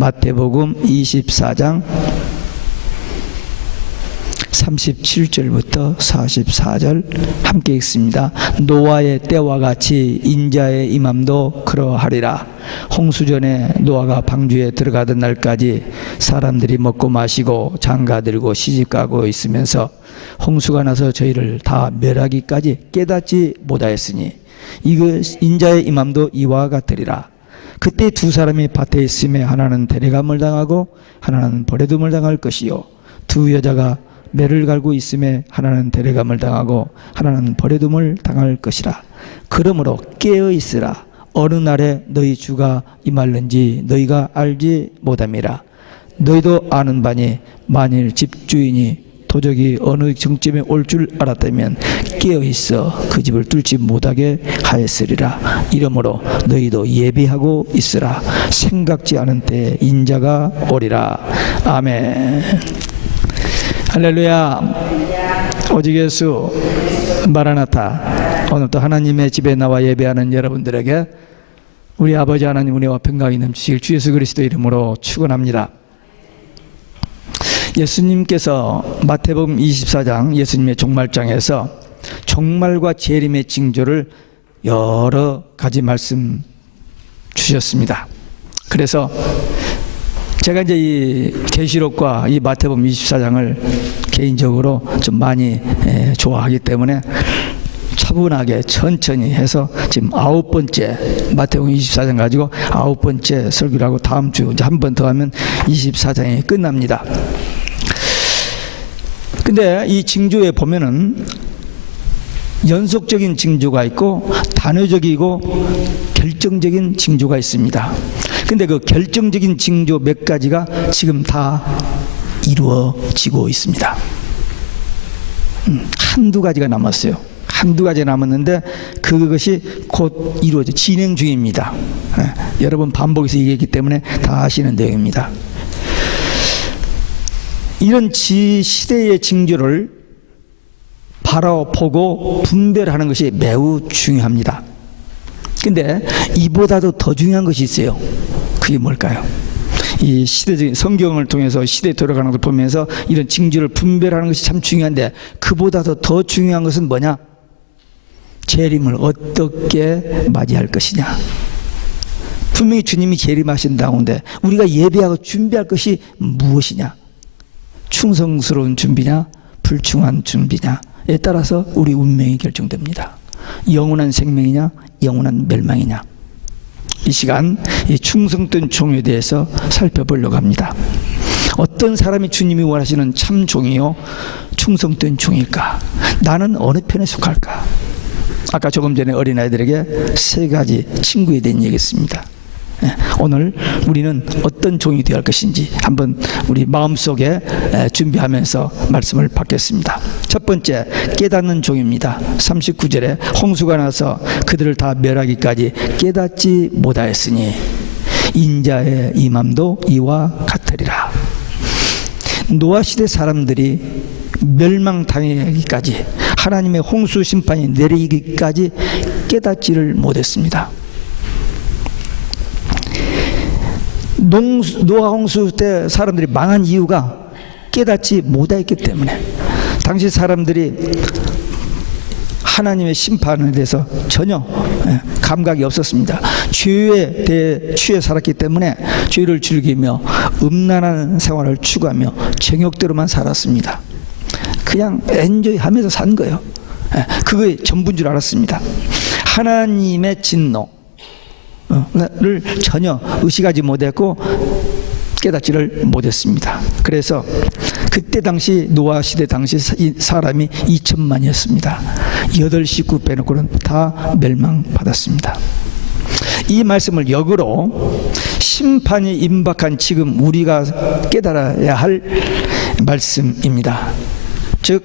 마태복음 24장 37절부터 44절 함께 읽습니다. 노아의 때와 같이 인자의 임함도 그러하리라. 홍수전에 노아가 방주에 들어가던 날까지 사람들이 먹고 마시고 장가들고 시집가고 있으면서 홍수가 나서 저희를 다 멸하기까지 깨닫지 못하였으니 이거 인자의 임함도 이와 같으리라. 그때 두 사람이 밭에 있음에 하나는 데려감을 당하고 하나는 버려둠을 당할 것이요 두 여자가 매를 갈고 있음에 하나는 데려감을 당하고 하나는 버려둠을 당할 것이라. 그러므로 깨어 있으라. 어느 날에 너희 주가 임할는지 너희가 알지 못함이라. 너희도 아는 바니 만일 집주인이 도적이 어느 정점에 올 줄 알았다면 깨어 있어 그 집을 뚫지 못하게 하였으리라. 이러므로 너희도 예비하고 있으라. 생각지 않은 때에 인자가 오리라. 아멘. 할렐루야. 오직 예수 마라나타. 오늘도 하나님의 집에 나와 예배하는 여러분들에게 우리 아버지 하나님 은혜와 평강이 넘치실 주 예수 그리스도 이름으로 축원합니다. 예수님께서 마태복음 24장 예수님의 종말장에서 종말과 재림의 징조를 여러 가지 말씀 주셨습니다. 그래서 제가 이제 이 계시록과 이 마태복음 24장을 개인적으로 좀 많이 좋아하기 때문에 차분하게 천천히 해서 지금 9번째 마태복음 24장 가지고 9번째 설교를 하고 다음 주 이제 한 번 더 하면 24장이 끝납니다. 근데 이 징조에 보면은 연속적인 징조가 있고 단회적이고 결정적인 징조가 있습니다. 근데 그 결정적인 징조 몇 가지가 지금 다 이루어지고 있습니다. 한두 가지가 남았어요. 한두 가지 남았는데 그것이 곧 이루어져 진행 중입니다. 여러분 반복해서 얘기했기 때문에 다 아시는 내용입니다. 이런 시대의 징조를 바라보고 분별하는 것이 매우 중요합니다. 근데 이보다도 더 중요한 것이 있어요. 그게 뭘까요? 이 시대적인 성경을 통해서 시대에 돌아가는 것을 보면서 이런 징조를 분별하는 것이 참 중요한데 그보다도 더 중요한 것은 뭐냐? 재림을 어떻게 맞이할 것이냐. 분명히 주님이 재림하신다는데 우리가 예배하고 준비할 것이 무엇이냐? 충성스러운 준비냐 불충한 준비냐에 따라서 우리 운명이 결정됩니다. 영원한 생명이냐 영원한 멸망이냐. 이 시간 이 충성된 종에 대해서 살펴보려고 합니다. 어떤 사람이 주님이 원하시는 참 종이요 충성된 종일까? 나는 어느 편에 속할까? 아까 조금 전에 어린아이들에게 세 가지 친구에 대한 얘기했습니다. 오늘 우리는 어떤 종이 되어야 할 것인지 한번 우리 마음속에 준비하면서 말씀을 받겠습니다. 첫 번째 깨닫는 종입니다. 39절에 홍수가 나서 그들을 다 멸하기까지 깨닫지 못하였으니 인자의 임함도 이와 같으리라. 노아 시대 사람들이 멸망당하기까지 하나님의 홍수 심판이 내리기까지 깨닫지를 못했습니다. 노아 홍수 때 사람들이 망한 이유가 깨닫지 못했기 때문에 당시 사람들이 하나님의 심판에 대해서 전혀 감각이 없었습니다. 죄에 대해 취해 살았기 때문에 죄를 즐기며 음란한 생활을 추구하며 정욕대로만 살았습니다. 그냥 엔조이하면서 산 거예요. 그게 전부인 줄 알았습니다. 하나님의 진노 를 전혀 의식하지 못했고 깨닫지를 못했습니다. 그래서 그때 당시 노아 시대 당시 사람이 2천만이었습니다. 8식구 빼놓고는 다 멸망받았습니다. 이 말씀을 역으로 심판이 임박한 지금 우리가 깨달아야 할 말씀입니다. 즉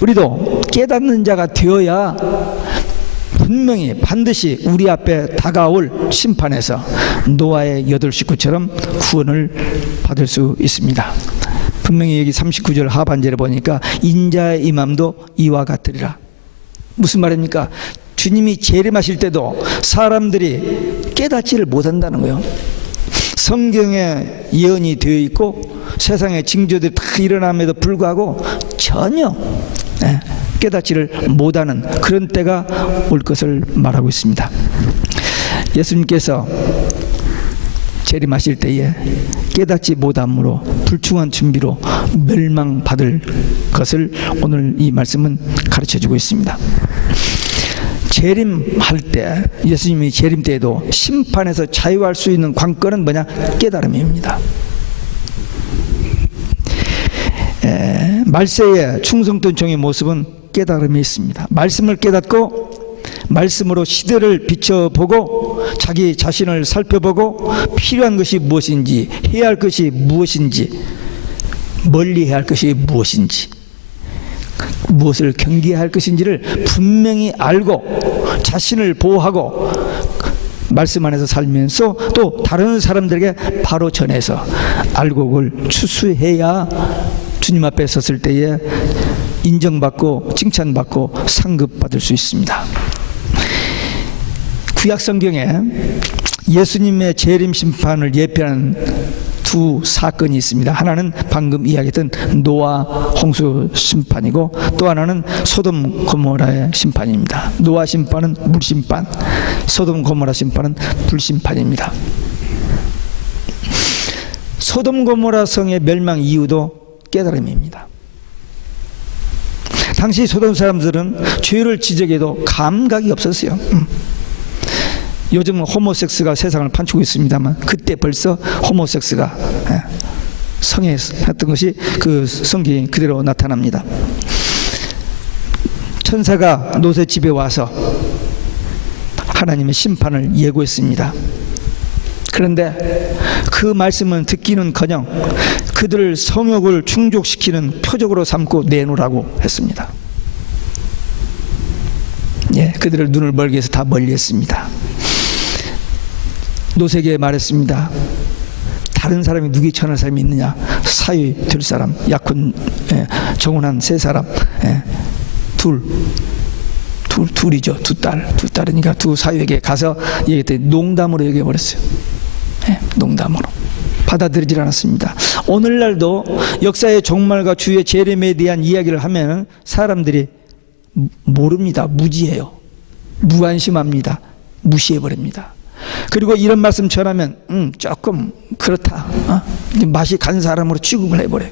우리도 깨닫는 자가 되어야 분명히 반드시 우리 앞에 다가올 심판에서 노아의 8식구처럼 구원을 받을 수 있습니다. 분명히 여기 39절 하반절에 보니까 인자의 임함도 이와 같으리라. 무슨 말입니까? 주님이 재림하실 때도 사람들이 깨닫지를 못한다는 거예요. 성경에 예언이 되어 있고 세상에 징조들이 다 일어남에도 불구하고 전혀 깨닫지를 못하는 그런 때가 올 것을 말하고 있습니다. 예수님께서 재림하실 때에 깨닫지 못함으로 불충한 준비로 멸망받을 것을 오늘 이 말씀은 가르쳐주고 있습니다. 재림할 때, 예수님이 재림 때에도 심판에서 자유할 수 있는 관건은 뭐냐? 깨달음입니다. 말세의 충성된 종의 모습은 깨달음이 있습니다. 말씀을 깨닫고 말씀으로 시대를 비춰보고 자기 자신을 살펴보고 필요한 것이 무엇인지, 해야 할 것이 무엇인지, 멀리 해야 할 것이 무엇인지, 무엇을 경계해야 할 것인지를 분명히 알고 자신을 보호하고 말씀 안에서 살면서 또 다른 사람들에게 바로 전해서 알고 그걸 추수해야 주님 앞에 섰을 때에 인정받고 칭찬받고 상급받을 수 있습니다. 구약 성경에 예수님의 재림 심판을 예표하는 두 사건이 있습니다. 하나는 방금 이야기했던 노아 홍수 심판이고 또 하나는 소돔 고모라의 심판입니다. 노아 심판은 물심판, 소돔 고모라 심판은 불심판입니다. 소돔 고모라 성의 멸망 이유도 깨달음입니다. 당시 소돔 사람들은 죄를 지적해도 감각이 없었어요. 요즘은 호모섹스가 세상을 판치고 있습니다만 그때 벌써 호모섹스가 성행했던 것이 그 성경이 그대로 나타납니다. 천사가 롯의 집에 와서 하나님의 심판을 예고했습니다. 그런데 그 말씀은 듣기는커녕 그들을 성욕을 충족시키는 표적으로 삼고 내놓으라고 했습니다. 그들을 눈을 멀게 해서 다 멀리했습니다. 롯에게 말했습니다. 다른 사람이 누기 천할 사람이 있느냐? 사위 될 사람, 약혼 정혼한 세 사람, 둘이죠. 두 딸이니까 두 사위에게 가서 얘기했더니 농담으로 얘기해 버렸어요. 농담으로 받아들이질 않았습니다. 오늘날도 역사의 종말과 주의 재림에 대한 이야기를 하면 사람들이 모릅니다. 무지해요. 무관심합니다. 무시해버립니다. 그리고 이런 말씀 전하면 조금 그렇다, 맛이 간 사람으로 취급을 해버려요.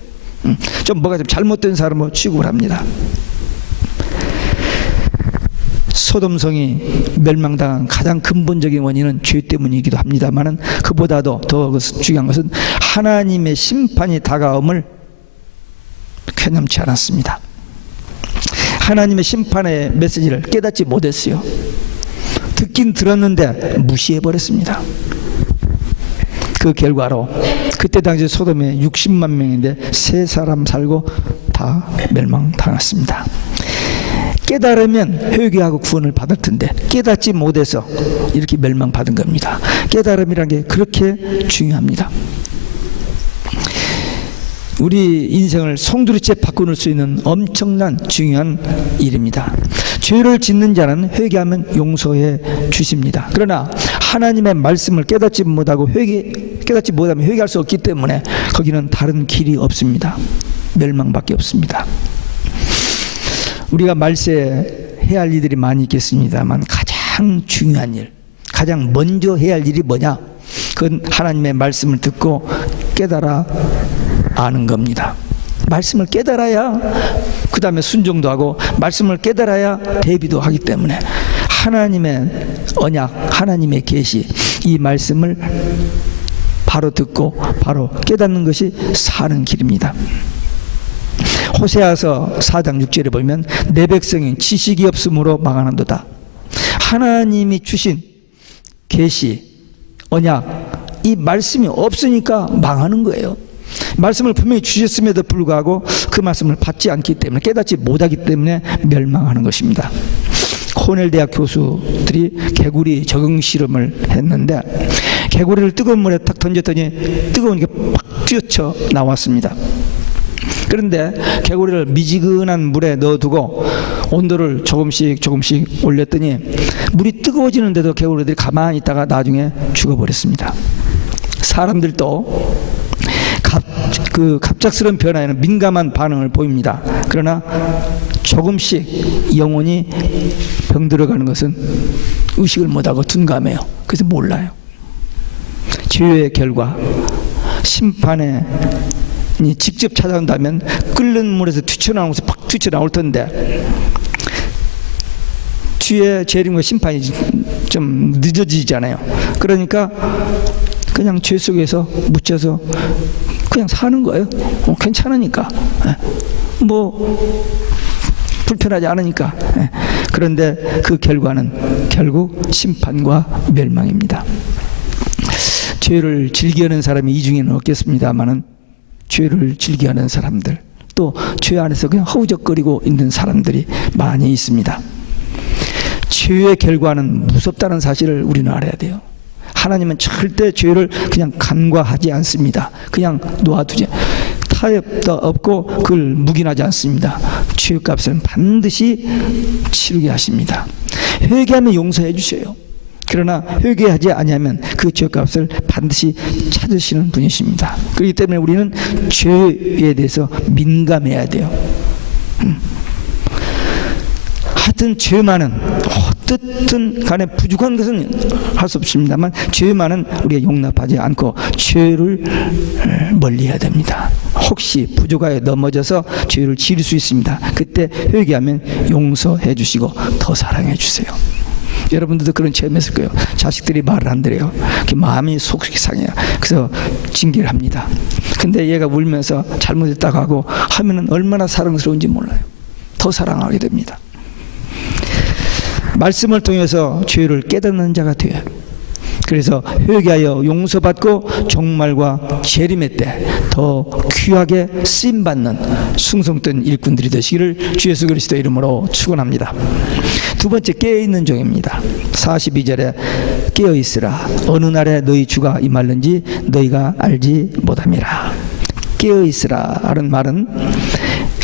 좀 뭐가 좀 잘못된 사람으로 취급을 합니다. 소돔성이 멸망당한 가장 근본적인 원인은 죄 때문이기도 합니다만 그보다도 더 중요한 것은 하나님의 심판이 다가옴을 쾌념치 않았습니다. 하나님의 심판의 메시지를 깨닫지 못했어요. 듣긴 들었는데 무시해버렸습니다. 그 결과로 그때 당시 소돔에 60만 명인데 3사람 살고 다 멸망당했습니다. 깨달으면 회개하고 구원을 받을 텐데 깨닫지 못해서 이렇게 멸망받은 겁니다. 깨달음이라는 게 그렇게 중요합니다. 우리 인생을 송두리째 바꿔놓을 수 있는 엄청난 중요한 일입니다. 죄를 짓는 자는 회개하면 용서해 주십니다. 그러나 하나님의 말씀을 깨닫지 못하면 회개할 수 없기 때문에 거기는 다른 길이 없습니다. 멸망밖에 없습니다. 우리가 말세에 해야 할 일들이 많이 있겠습니다만 가장 중요한 일, 가장 먼저 해야 할 일이 뭐냐? 그건 하나님의 말씀을 듣고 깨달아 아는 겁니다. 말씀을 깨달아야 그 다음에 순종도 하고 말씀을 깨달아야 대비도 하기 때문에 하나님의 언약, 하나님의 계시, 이 말씀을 바로 듣고 바로 깨닫는 것이 사는 길입니다. 호세아서 4장 6절에 보면 내 백성이 지식이 없으므로 망하는도다. 하나님이 주신 계시, 언약, 이 말씀이 없으니까 망하는 거예요. 말씀을 분명히 주셨음에도 불구하고 그 말씀을 받지 않기 때문에, 깨닫지 못하기 때문에 멸망하는 것입니다. 코넬 대학 교수들이 개구리 적응 실험을 했는데 개구리를 뜨거운 물에 탁 던졌더니 뜨거운 게 팍 뛰어쳐 나왔습니다. 그런데 개구리를 미지근한 물에 넣어두고 온도를 조금씩 올렸더니 물이 뜨거워지는데도 개구리들이 가만히 있다가 나중에 죽어버렸습니다. 사람들도 갑작스러운 변화에는 민감한 반응을 보입니다. 그러나 조금씩 영혼이 병들어가는 것은 의식을 못하고 둔감해요. 그래서 몰라요. 죄의 결과, 심판에 직접 찾아온다면 끓는 물에서 튀쳐나오면서 팍 튀쳐나올 텐데, 주의 재림과 심판이 좀 늦어지잖아요. 그러니까 그냥 죄 속에서 묻혀서 그냥 사는 거예요. 괜찮으니까, 뭐 불편하지 않으니까. 그런데 그 결과는 결국 심판과 멸망입니다. 죄를 즐겨하는 사람이 이 중에는 없겠습니다만은, 죄를 즐겨하는 사람들, 또 죄 안에서 그냥 허우적거리고 있는 사람들이 많이 있습니다. 죄의 결과는 무섭다는 사실을 우리는 알아야 돼요. 하나님은 절대 죄를 그냥 간과하지 않습니다. 그냥 놓아두지, 타협도 없고 그걸 묵인하지 않습니다. 죄값은 반드시 치르게 하십니다. 회개하면 용서해 주셔요. 그러나 회개하지 아니하면 그 죄값을 반드시 찾으시는 분이십니다. 그렇기 때문에 우리는 죄에 대해서 민감해야 돼요. 하여튼 죄만은 어떻든 간에 부족한 것은 할 수 없습니다만, 죄만은 우리가 용납하지 않고 죄를 멀리해야 됩니다. 혹시 부족하게 넘어져서 죄를 지을 수 있습니다. 그때 회개하면 용서해 주시고 더 사랑해 주세요. 여러분들도 그런 체험했을 거예요. 자식들이 말을 안 들어요. 마음이 속이 상해요. 그래서 징계를 합니다. 근데 얘가 울면서 잘못했다고 하고 하면은 얼마나 사랑스러운지 몰라요. 더 사랑하게 됩니다. 말씀을 통해서 죄를 깨닫는 자가 돼요. 그래서 회개하여 용서받고 종말과 재림의 때 더 귀하게 쓰임받는 충성된 일꾼들이 되시기를 주 예수 그리스도 이름으로 축원합니다. 두 번째, 깨어있는 종입니다. 42절에 깨어있으라. 어느 날에 너희 주가 임할는지 너희가 알지 못함이라. 깨어있으라 하는 말은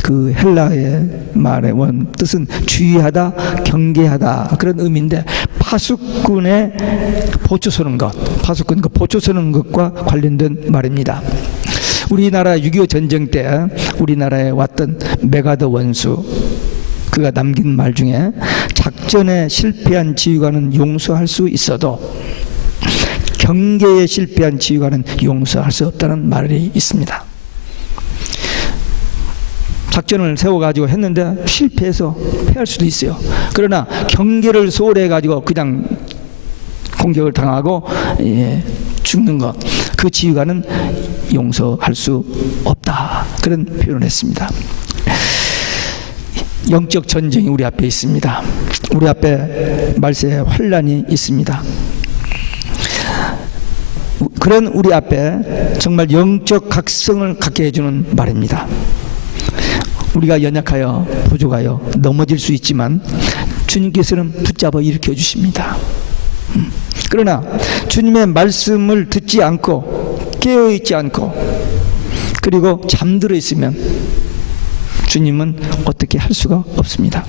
그 헬라의 말의 원 뜻은 주의하다, 경계하다, 그런 의미인데, 파수꾼의 보초 서는 것, 파수꾼 그 보초 서는 것과 관련된 말입니다. 우리나라 6.25 전쟁 때 우리나라에 왔던 메가더 원수, 그가 남긴 말 중에 작전에 실패한 지휘관은 용서할 수 있어도 경계에 실패한 지휘관은 용서할 수 없다는 말이 있습니다. 작전을 세워가지고 했는데 실패해서 패할 수도 있어요. 그러나 경계를 소홀해가지고 그냥 공격을 당하고 죽는 것, 그 지휘관은 용서할 수 없다, 그런 표현을 했습니다. 영적 전쟁이 우리 앞에 있습니다. 우리 앞에 말세의 환란이 있습니다. 그런 우리 앞에 정말 영적 각성을 갖게 해주는 말입니다. 우리가 연약하여 부족하여 넘어질 수 있지만 주님께서는 붙잡아 일으켜 주십니다. 그러나 주님의 말씀을 듣지 않고 깨어있지 않고 그리고 잠들어 있으면 주님은 어떻게 할 수가 없습니다.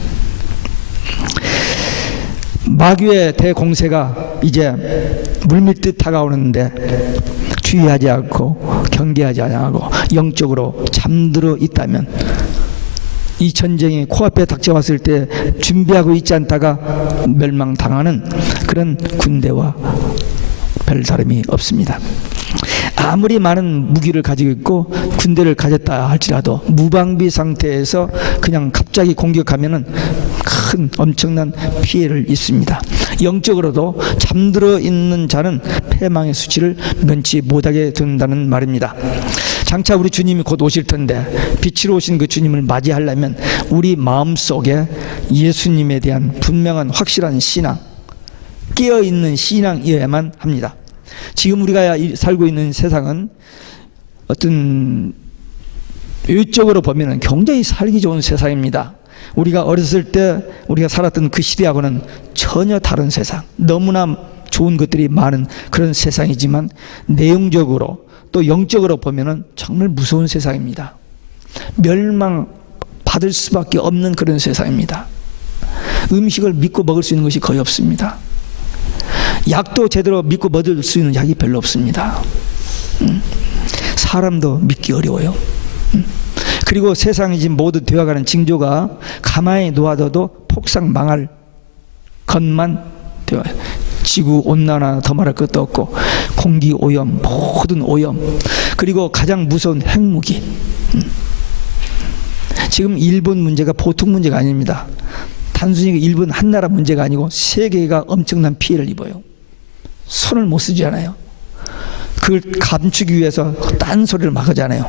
마귀의 대공세가 이제 물밀듯 다가오는데 주의하지 않고 경계하지 않고 영적으로 잠들어 있다면, 이 전쟁이 코앞에 닥쳐왔을 때 준비하고 있지 않다가 멸망당하는 그런 군대와 별 다름이 없습니다. 아무리 많은 무기를 가지고 있고 군대를 가졌다 할지라도 무방비 상태에서 그냥 갑자기 공격하면은 큰 엄청난 피해를 입습니다. 영적으로도 잠들어 있는 자는 패망의 수치를 면치 못하게 된다는 말입니다. 장차 우리 주님이 곧 오실 텐데 빛으로 오신 그 주님을 맞이하려면 우리 마음속에 예수님에 대한 분명한 확실한 신앙, 깨어있는 신앙이어야만 합니다. 지금 우리가 살고 있는 세상은 어떤 외적으로 보면 굉장히 살기 좋은 세상입니다. 우리가 어렸을 때 우리가 살았던 그 시대하고는 전혀 다른 세상, 너무나 좋은 것들이 많은 그런 세상이지만 내용적으로 또 영적으로 보면 정말 무서운 세상입니다. 멸망받을 수밖에 없는 그런 세상입니다. 음식을 믿고 먹을 수 있는 것이 거의 없습니다. 약도 제대로 믿고 먹을 수 있는 약이 별로 없습니다. 사람도 믿기 어려워요. 그리고 세상이 지금 모두 되어가는 징조가 가만히 놓아둬도 폭삭 망할 것만 되어, 지구 온난화 더 말할 것도 없고 공기 오염, 모든 오염, 그리고 가장 무서운 핵무기. 지금 일본 문제가 보통 문제가 아닙니다. 단순히 일본 한 나라 문제가 아니고 세계가 엄청난 피해를 입어요. 손을 못 쓰잖아요. 그걸 감추기 위해서 딴소리를 막 하잖아요.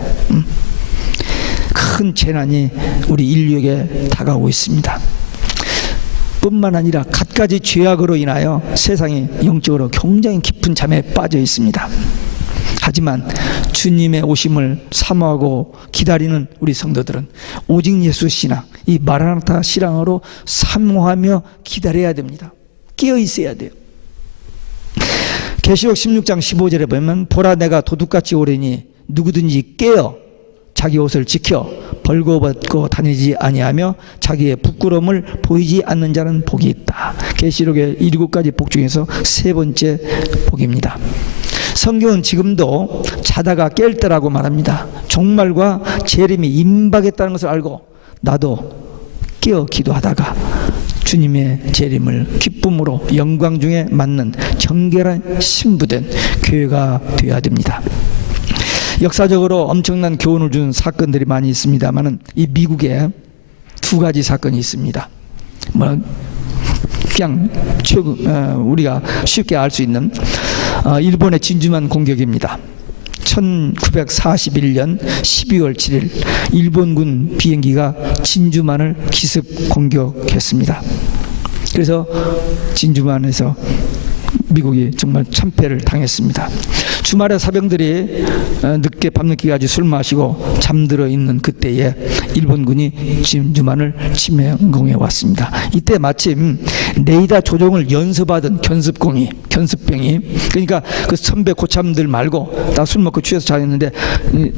큰 재난이 우리 인류에게 다가오고 있습니다. 뿐만 아니라 갖가지 죄악으로 인하여 세상이 영적으로 굉장히 깊은 잠에 빠져 있습니다. 하지만 주님의 오심을 사모하고 기다리는 우리 성도들은 오직 예수 신앙, 이 마라나타 신앙으로 사모하며 기다려야 됩니다. 깨어 있어야 돼요. 계시록 16장 15절에 보면 보라 내가 도둑같이 오리니 누구든지 깨어 자기 옷을 지켜 벌거벗고 다니지 아니하며 자기의 부끄러움을 보이지 않는 자는 복이 있다. 계시록의 7가지 복 중에서 세 번째 복입니다. 성경은 지금도 자다가 깰 때라고 말합니다. 종말과 재림이 임박했다는 것을 알고 나도 깨어 기도하다가 주님의 재림을 기쁨으로 영광 중에 맞는 정결한 신부된 교회가 되어야 됩니다. 역사적으로 엄청난 교훈을 준 사건들이 많이 있습니다만 이 미국에 두 가지 사건이 있습니다. 그냥 우리가 쉽게 알 수 있는 일본의 진주만 공격입니다. 1941년 12월 7일 일본군 비행기가 진주만을 기습 공격했습니다. 그래서 진주만에서 미국이 정말 참패를 당했습니다. 주말에 사병들이 늦게 밤늦게까지 술 마시고 잠들어 있는 그때에 일본군이 진주만을 침공해 왔습니다. 이때 마침 레이더 조종을 연습하던 견습병이, 그러니까 그 선배 고참들 말고 다 술 먹고 취해서 자였는데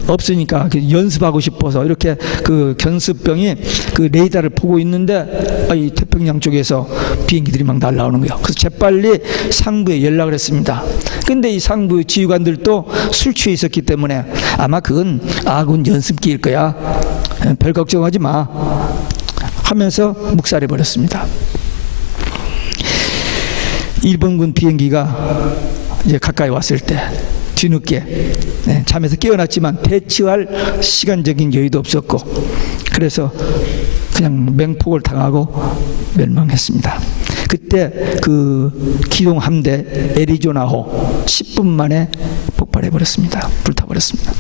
없으니까 연습하고 싶어서 이렇게 그 견습병이 그 레이더를 보고 있는데 이 태평양 쪽에서 비행기들이 막 날아오는 거예요. 그래서 재빨리 상부에 연락을 했습니다. 근데 이 상부 지휘관들도 술 취해 있었기 때문에 아마 그건 아군 연습기일 거야, 별 걱정하지 마 하면서 묵살해 버렸습니다. 일본군 비행기가 이제 가까이 왔을 때 뒤늦게 잠에서 깨어났지만 대처할 시간적인 여유도 없었고 그래서 그냥 맹폭을 당하고 멸망했습니다. 그때 그 기동 함대 애리조나호 10분 만에 폭발해 버렸습니다. 불타버렸습니다.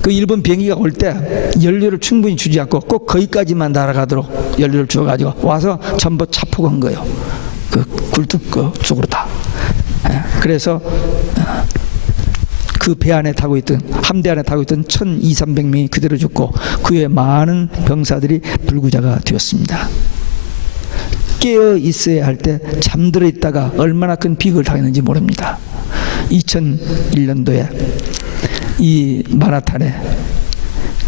그 일본 비행기가 올 때 연료를 충분히 주지 않고 꼭 거기까지만 날아가도록 연료를 주어가지고 와서 전부 자폭한 거예요. 그 굴뚝 쪽으로 다. 그래서 그 배 안에 타고 있던, 함대 안에 타고 있던 1,200~300명이 그대로 죽고 그 외에 많은 병사들이 불구자가 되었습니다. 깨어 있어야 할 때 잠들어 있다가 얼마나 큰 비극을 당했는지 모릅니다. 2001년도에 이 마나탄에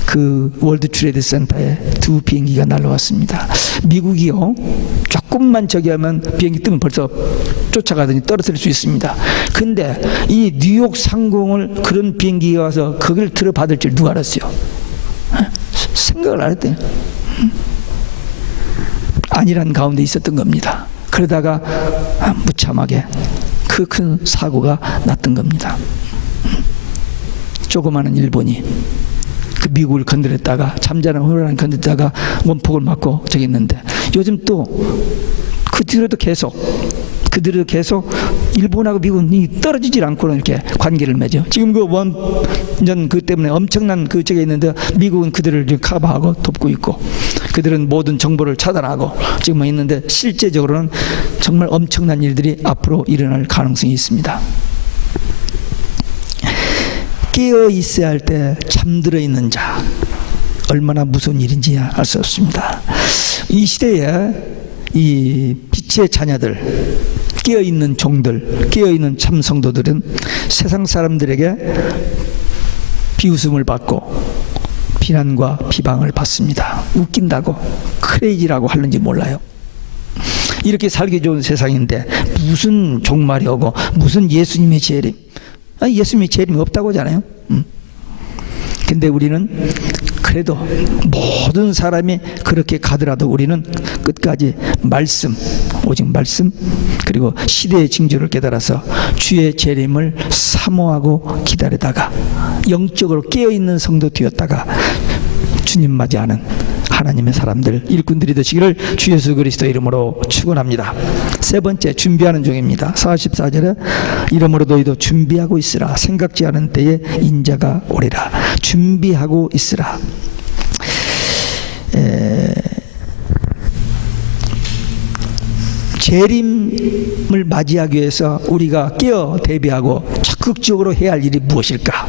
그 월드 트레이드 센터에 두 비행기가 날아왔습니다. 미국이요, 조금만 저기 하면 비행기 뜨면 벌써 쫓아가더니 떨어뜨릴 수 있습니다. 근데 이 뉴욕 상공을 그런 비행기가 와서 거기를 들어받을 줄 누가 알았어요? 생각을 안 했대요. 아니란 가운데 있었던 겁니다. 그러다가 무참하게 그 큰 사고가 났던 겁니다. 조그마한 일본이 그 미국을 건드렸다가, 잠자는 호란을 건드렸다가 원폭을 맞고 저기 있는데, 요즘 또 그들도 계속 일본하고 미국이 떨어지질 않고는 이렇게 관계를 맺어. 지금 그 원전 그 때문에 엄청난 그 저기 있는데 미국은 그들을 커버하고 돕고 있고 그들은 모든 정보를 차단하고 지금 있는데, 실제적으로는 정말 엄청난 일들이 앞으로 일어날 가능성이 있습니다. 깨어 있어야 할 때 잠들어 있는 자, 얼마나 무서운 일인지 알 수 없습니다. 이 시대에 이 빛의 자녀들, 깨어있는 종들, 깨어있는 참 성도들은 세상 사람들에게 비웃음을 받고 비난과 비방을 받습니다. 웃긴다고, 크레이지라고 하는지 몰라요. 이렇게 살기 좋은 세상인데 무슨 종말이 오고 무슨 예수님의 재림, 예수님이 재림이 없다고 하잖아요. 근데 우리는 그래도 모든 사람이 그렇게 가더라도 우리는 끝까지 말씀, 오직 말씀, 그리고 시대의 징조를 깨달아서 주의 재림을 사모하고 기다리다가 영적으로 깨어있는 성도 되었다가 주님 맞이하는 하나님의 사람들, 일꾼들이 되시기를 주 예수 그리스도 이름으로 축원합니다. 세 번째, 준비하는 중입니다. 44절에 이러므로 너희도 준비하고 있으라. 생각지 않은 때에 인자가 오리라. 준비하고 있으라. 재림을 맞이하기 위해서 우리가 깨어 대비하고 적극적으로 해야 할 일이 무엇일까?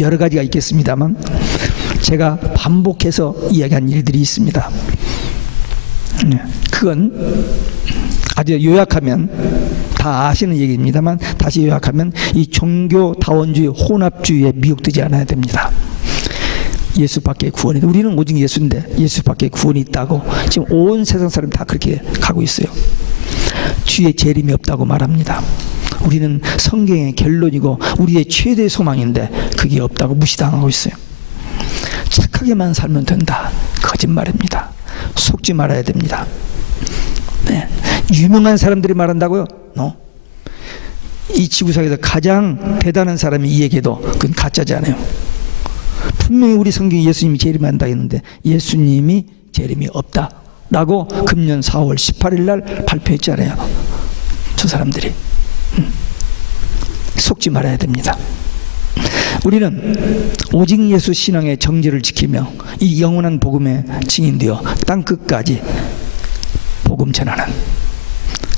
여러 가지가 있겠습니다만 제가 반복해서 이야기한 일들이 있습니다. 그건 아주 요약하면 다 아시는 얘기입니다만 다시 요약하면 이 종교다원주의 혼합주의에 미혹되지 않아야 됩니다. 예수밖에 구원이, 우리는 오직 예수인데 예수밖에 구원이 있다고 지금 온 세상 사람이 다 그렇게 가고 있어요. 주의 재림이 없다고 말합니다. 우리는 성경의 결론이고 우리의 최대 소망인데 그게 없다고 무시당하고 있어요. 착하게만 살면 된다. 거짓말입니다. 속지 말아야 됩니다. 네. 유명한 사람들이 말한다고요? 이 지구상에서 가장 대단한 사람이 이 얘기해도 그건 가짜잖아요. 분명히 우리 성경에 예수님이 재림한다 했는데 예수님이 재림이 없다라고 금년 4월 18일 날 발표했잖아요. 저 사람들이. 속지 말아야 됩니다. 우리는 오직 예수 신앙의 정죄를 지키며 이 영원한 복음에 증인되어 땅끝까지 복음 전하는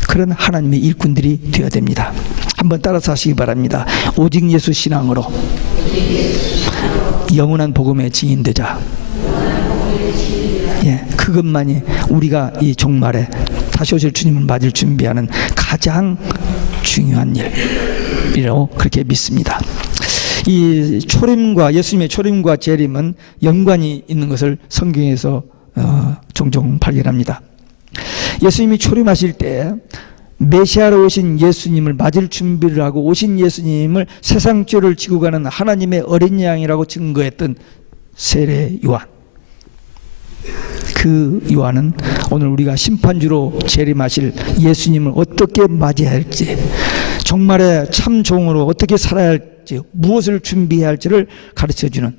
그런 하나님의 일꾼들이 되어야 됩니다. 한번 따라서 하시기 바랍니다. 오직 예수 신앙으로 영원한 복음의 증인되자. 예, 그것만이 우리가 이 종말에 다시 오실 주님을 맞을 준비하는 가장 중요한 일이라고 그렇게 믿습니다. 이 초림과 예수님의 초림과 재림은 연관이 있는 것을 성경에서 종종 발견합니다. 예수님이 초림하실 때 메시아로 오신 예수님을 맞을 준비를 하고 오신 예수님을 세상 죄를 지고 가는 하나님의 어린 양이라고 증거했던 세례 요한. 그 요한은 오늘 우리가 심판주로 재림하실 예수님을 어떻게 맞이해야 할지, 종말의 참 종으로 어떻게 살아야 할지, 무엇을 준비해야 할지를 가르쳐주는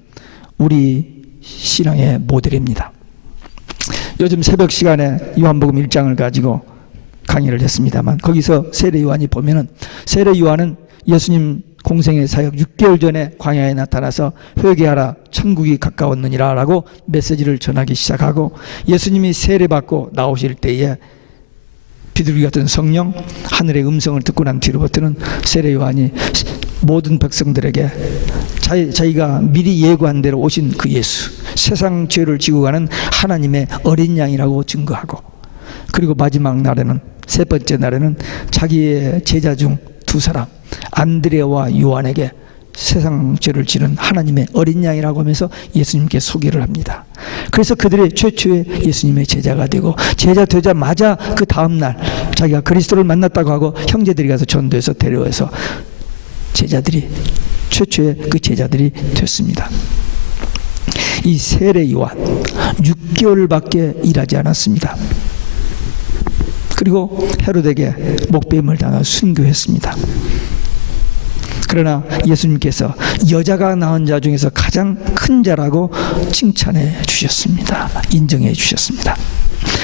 우리 신앙의 모델입니다. 요즘 새벽 시간에 요한복음 1장을 가지고 강의를 했습니다만 거기서 세례 요한이 보면은 세례 요한은 예수님 공생의 사역 6개월 전에 광야에 나타나서 회개하라 천국이 가까웠느니라 라고 메시지를 전하기 시작하고 예수님이 세례받고 나오실 때에 비둘기 같은 성령 하늘의 음성을 듣고 난 뒤로부터는 세례 요한이 모든 백성들에게 자기가 미리 예고한 대로 오신 그 예수, 세상 죄를 지고 가는 하나님의 어린 양이라고 증거하고, 그리고 마지막 날에는, 세 번째 날에는 자기의 제자 중 두 사람 안드레와 요한에게 세상 죄를 지는 하나님의 어린 양이라고 하면서 예수님께 소개를 합니다. 그래서 그들이 최초의 예수님의 제자가 되고, 제자 되자마자 그 다음날 자기가 그리스도를 만났다고 하고 형제들이 가서 전도해서 데려와서 제자들이, 최초의 그 제자들이 됐습니다. 이 세례 요한 6개월밖에 일하지 않았습니다. 그리고 헤롯에게 목배임을 당하 순교했습니다. 그러나 예수님께서 여자가 낳은 자 중에서 가장 큰 자라고 칭찬해 주셨습니다. 인정해 주셨습니다.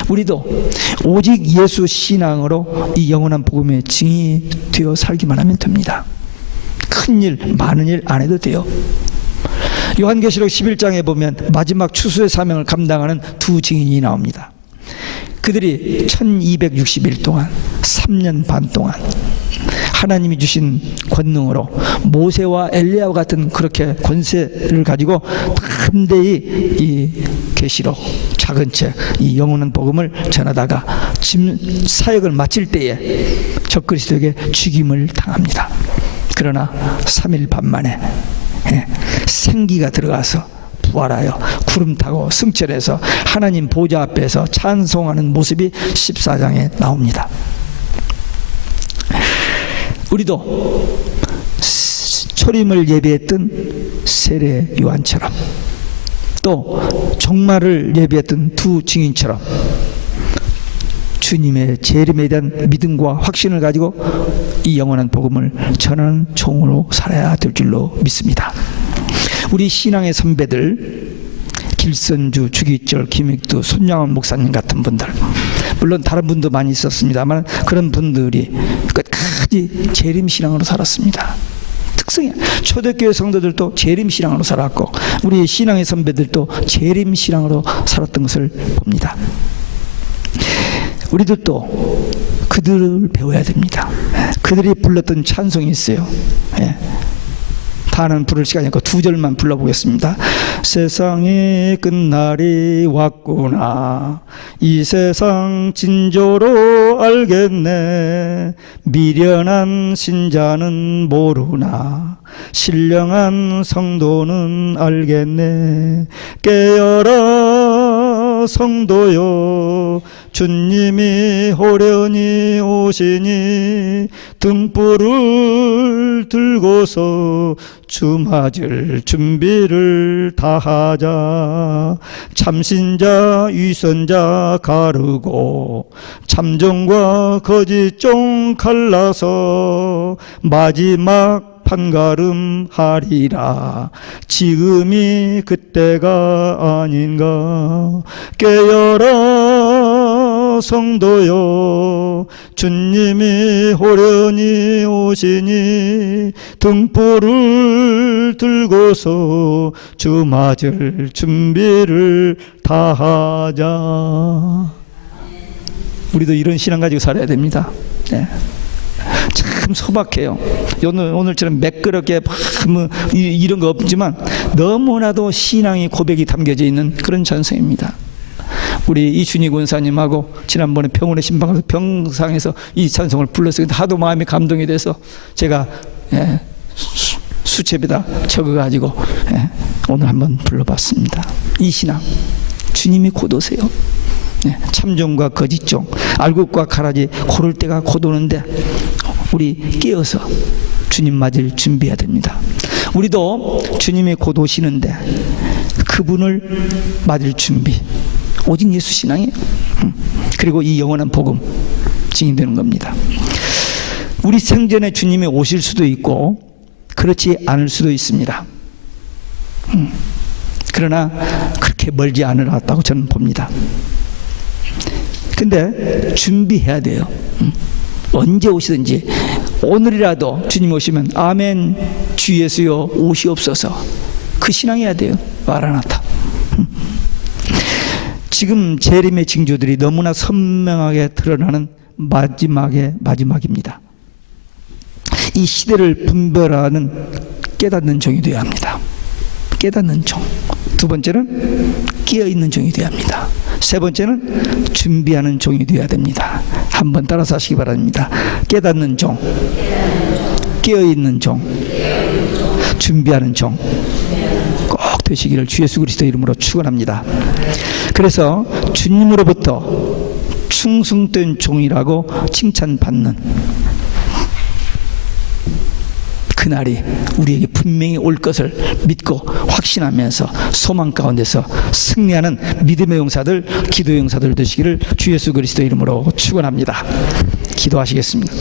우리도 오직 예수 신앙으로 이 영원한 복음의 증인이 되어 살기만 하면 됩니다. 큰 일, 많은 일 안 해도 돼요. 요한계시록 11장에 보면 마지막 추수의 사명을 감당하는 두 증인이 나옵니다. 그들이 1260일 동안 3년 반 동안 하나님이 주신 권능으로 모세와 엘리야와 같은 그렇게 권세를 가지고 담대히 이 계시록 작은 책, 이 영원한 복음을 전하다가 사역을 마칠 때에 적그리스도에게 죽임을 당합니다. 그러나 3일 반 만에 생기가 들어가서 부활하여 구름 타고 승천해서 하나님 보좌 앞에서 찬송하는 모습이 14장에 나옵니다. 우리도 초림을 예비했던 세례 요한처럼, 또 종말을 예비했던 두 증인처럼 주님의 재림에 대한 믿음과 확신을 가지고 이 영원한 복음을 전하는 종으로 살아야 될 줄로 믿습니다. 우리 신앙의 선배들, 길선주, 주기철, 김익두, 손양원 목사님 같은 분들, 물론 다른 분도 많이 있었습니다만 그런 분들이 끝까지 재림신앙으로 살았습니다. 특성이 초대교회 성도들도 재림신앙으로 살았고 우리 신앙의 선배들도 재림신앙으로 살았던 것을 봅니다. 우리들도 그들을 배워야 됩니다. 그들이 불렀던 찬송이 있어요. 다는 부를 시간이 없고 두 절만 불러보겠습니다. 세상의 끝날이 왔구나. 이 세상 진조로 알겠네. 미련한 신자는 모르나. 신령한 성도는 알겠네. 깨어라 성도여, 주님이 호련히 오시니 등불을 들고서 주 맞을 준비를 다하자. 참신자 위선자 가르고 참종과 거짓종 갈라서 마지막 판가름 하리라. 지금이 그때가 아닌가. 깨어라 성도여, 주님이 호련히 오시니 등불을 들고서 주 맞을 준비를 다하자. 우리도 이런 신앙 가지고 살아야 됩니다. 네. 참 소박해요. 오늘처럼 매끄럽게 이런 거 없지만 너무나도 신앙의 고백이 담겨져 있는 그런 전성입니다. 우리 이준희 권사님하고 지난번에 병원에 신방가서 병상에서 이 찬송을 불렀어요. 하도 마음이 감동이 돼서 제가 수첩에다 적어가지고 오늘 한번 불러봤습니다. 이 신앙, 주님이 곧 오세요. 참종과 거짓종, 알곡과 가라지 고를 때가 곧 오는데 우리 깨어서 주님 맞을 준비해야 됩니다. 우리도 주님이 곧 오시는데 그분을 맞을 준비, 오직 예수 신앙이에요. 그리고 이 영원한 복음 증인되는 겁니다. 우리 생전에 주님이 오실 수도 있고 그렇지 않을 수도 있습니다. 그러나 그렇게 멀지 않으라고 저는 봅니다. 근데 준비해야 돼요. 언제 오시든지 오늘이라도 주님 오시면 아멘 주 예수여 오시옵소서, 그 신앙해야 돼요. 마라나타. 지금 재림의 징조들이 너무나 선명하게 드러나는 마지막의 마지막입니다. 이 시대를 분별하는 깨닫는 종이 되어야 합니다. 깨닫는 종. 두 번째는 깨어있는 종이 되어야 합니다. 세 번째는 준비하는 종이 되어야 됩니다. 한번 따라서 하시기 바랍니다. 깨닫는 종, 깨어있는 종, 준비하는 종 꼭 되시기를 주 예수 그리스도 이름으로 축원합니다. 그래서 주님으로부터 충성된 종이라고 칭찬받는 그날이 우리에게 분명히 올 것을 믿고 확신하면서 소망 가운데서 승리하는 믿음의 용사들, 기도의 용사들 되시기를 주 예수 그리스도 이름으로 축원합니다. 기도하시겠습니다.